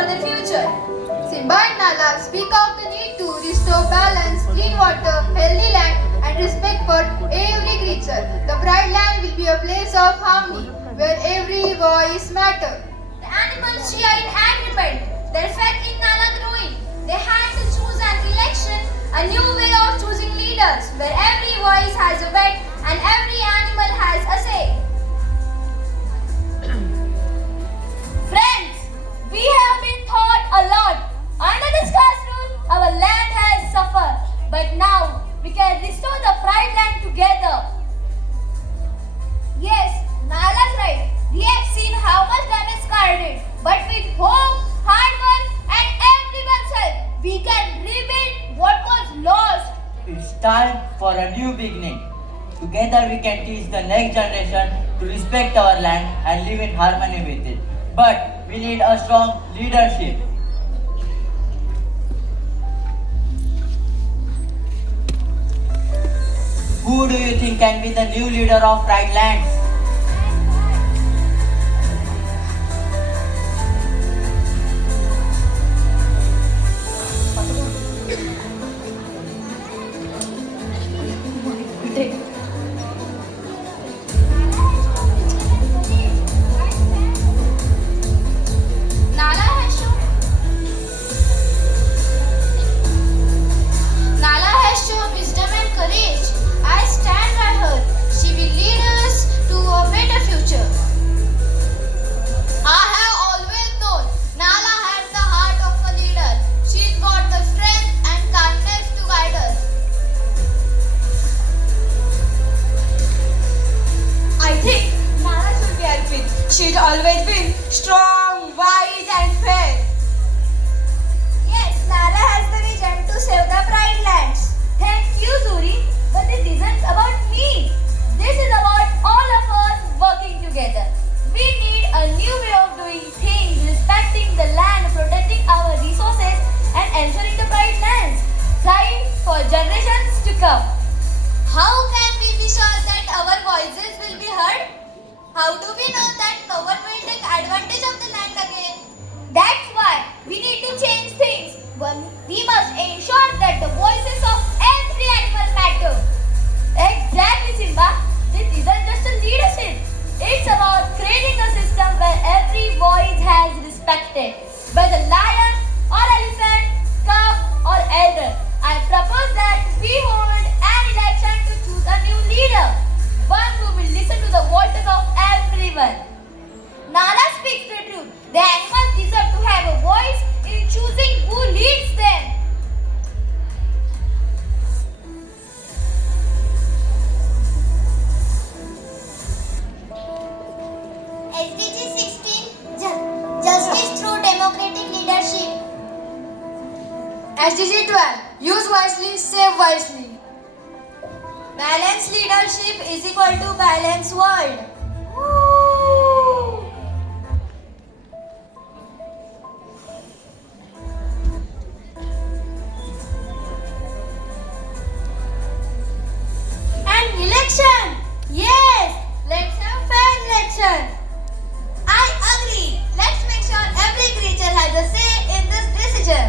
for the future. Simba and Nala speak of the need to restore balance, clean water, healthy land, and respect for every creature. The Pride Land will be a place of harmony where every voice matters. The animals cheer in agreement, their faith in Nala growing. They had to choose an election, a new way of choosing leaders, where every voice has a weight and every animal has a say. Friends, we have been taught a lot. Under this classroom, our land has suffered, but now we can restore the Pride Land together. Yes, Nala's right. We have seen how much damage Scar did, but with hope, hard work, and everyone's help, we can rebuild what was lost. It's time for a new beginning. Together we can teach the next generation to respect our land and live in harmony with it. But we need a strong leadership. Who do you think can be the new leader of Pride Lands? Nala has shown wisdom and courage. I stand by her. She will lead us to a better future. I have always known Nala has the heart of a leader. She's got the strength and calmness to guide us. I think Nala should be our queen. She's always been strong, wise, and fair. Yes, Nala has the vision to save the Pride Lands. Thank you, Zuri. But this isn't about me. This is about all of us working together. We need a new way of doing things, respecting the land, protecting our resources, and ensuring the Pride Lands thrive for generations to come. How can we be sure that our voices will be heard? How do we know that no one will take advantage of the land again? That's why we need to change things. We must ensure that the voices of every animal matter. Exactly, Simba. This isn't just a leadership. It's about creating a system where every voice has respected. Whether lion or elephant, calf or elder. I propose that we hold an election to choose a new leader. One who will listen to the voices of everyone. Nala speaks the truth. The animals deserve to have a voice in choosing who leads them. SDG 16 Justice through democratic leadership. SDG 12 Use wisely, save wisely. Balanced leadership is equal to balanced world. And election. Yes, let's have fair election. I agree. Let's make sure every creature has a say in this decision.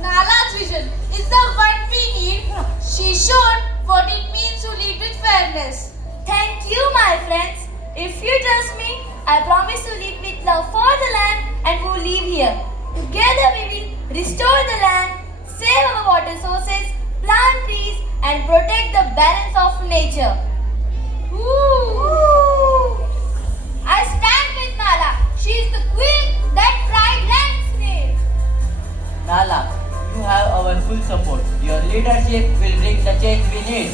Nala's vision is the one we need. She showed what it means to lead with fairness. Thank you, my friends. If you trust me, I promise to lead with love for the land and who live here. Together we will restore the land, save our water sources, plant trees, and protect the balance of nature. Ooh. I stand with Nala. She is the queen that Pride Lands need. Nala, you have our full support. Your leadership will bring the change we need.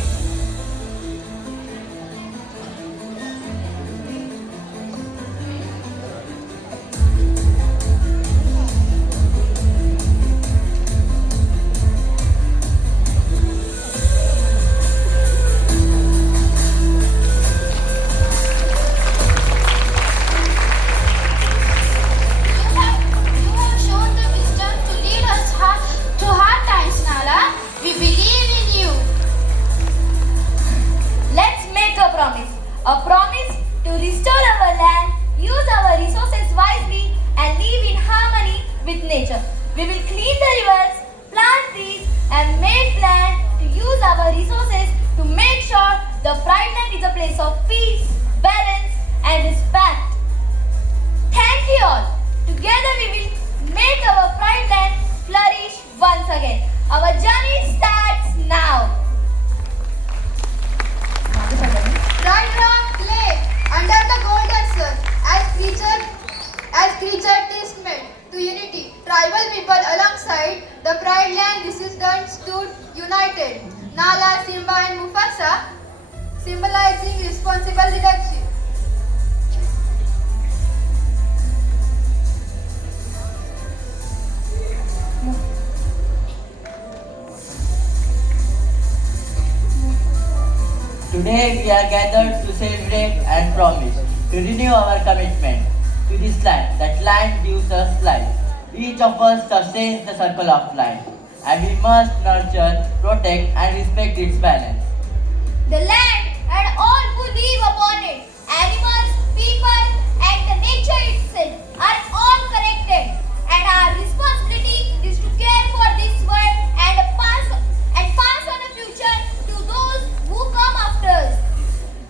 together we will make our pride land flourish once again. Our journey starts now. Pride Rock play under the golden sun as creature testament to unity. Tribal people alongside the Pride land resistance stood united. Nala, Simba and Mufasa symbolizing responsible leadership. Today we are gathered to celebrate and promise to renew our commitment to this land. That land gives us life. Each of us sustains the circle of life, and we must nurture, protect, and respect its balance. The land and all who live upon it, animals, people, and the nature itself are all connected. And our responsibility is to care for this world and pass on the future to those who come after us.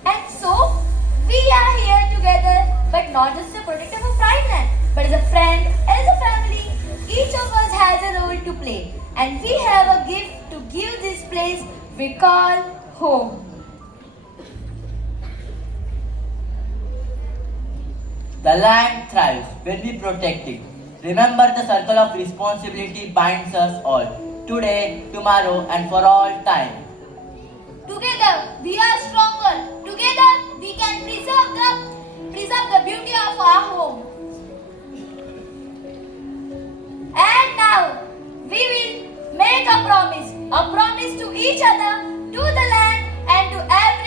And so, we are here together, but not just to protect our pride land, but as a friend, as a family. Each of us has a role to play, and we have a gift to give this place we call home. The land thrives when we protect it. Remember, the circle of responsibility binds us all, today, tomorrow, and for all time. Together we are stronger. Together we can preserve the beauty of our home. And now we will make a promise to each other, to the land, and to everyone